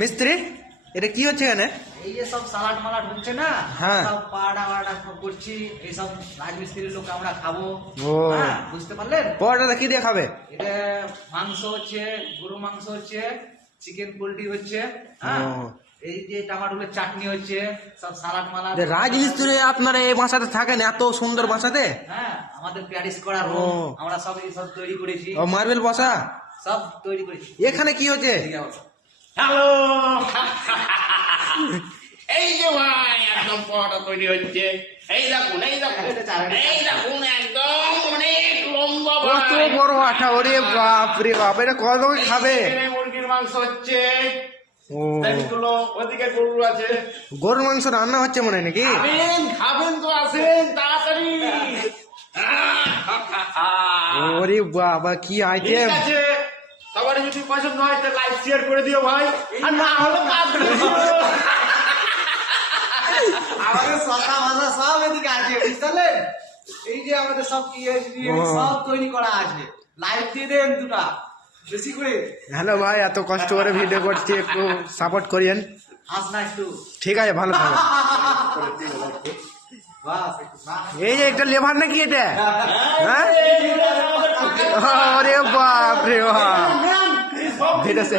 মিস্ত্রি এটা কি হচ্ছে এখানে? এই যে সব সালাড মালাড হচ্ছে না, হ্যাঁ। সব পাড়া পাড়া করছি, এই সব রাজমিস্ত্রির লোক আমরা খাবো। ও হ্যাঁ, বুঝতে পারলেন? পরোটাটা কি দিয়ে খাবে? এটা মাংস হচ্ছে, গরু মাংস হচ্ছে, চিকেন পোল্ট্রি হচ্ছে, হ্যাঁ, ও। এই যে টমেটোর চাটনি হচ্ছে, সব সালাড মালাড। রাজমিস্ত্রি আপনারা এই বাসাতে থাকেন, এত সুন্দর বাসাতে? হ্যাঁ, আমাদের প্যারিস করা ও। রুম, আমরা সব এই সব তৈরি করেছি, ও মার্বেল বসা। সব তৈরি করেছি। এখানে কি হচ্ছে? হ্যালো এই যে ভাই একদম পরোটা তৈরি হচ্ছে। এই দেখুন এই দেখুন এই দেখুন একদম অনেক লম্বা কত ভাই। বড় আঠা! ওরে বাপ রে বাপ, এটা কত লোক খাবে? এখানে মুরগির মাংস হচ্ছে, ও দেখগুলো ওদিকে গরু আছে। গরুর মাংস রান্না হচ্ছে মনে হয় নাকি? খাবেন খাবেন তো আসেন তাড়াতাড়ি। ওরে বাবা কি ঠিক আইটেম! আছে, সবার যদি পছন্দ হয় তো লাইক শেয়ার করে দিও ভাই, আর না হলে কাজ করে দিও। আমাদের শশা ভাষা সব এদিকে আছে, বুঝতে পারলেন? এই যে আমাদের সব সব তৈরি করা আছে, লাইভ দিয়ে দেন দুটা বেশি করে। হ্যালো ভাই, এত কষ্ট করে ভিডিও করছি, একটু সাপোর্ট করিয়েন। আস না একটু, ঠিক আছে, ভালো থাকো। বাস একটু না। এই যে একটা লেভার নাকি এটা? হ্যাঁ, ওরে বাপ রে বাপ! সব ঠিক আছে।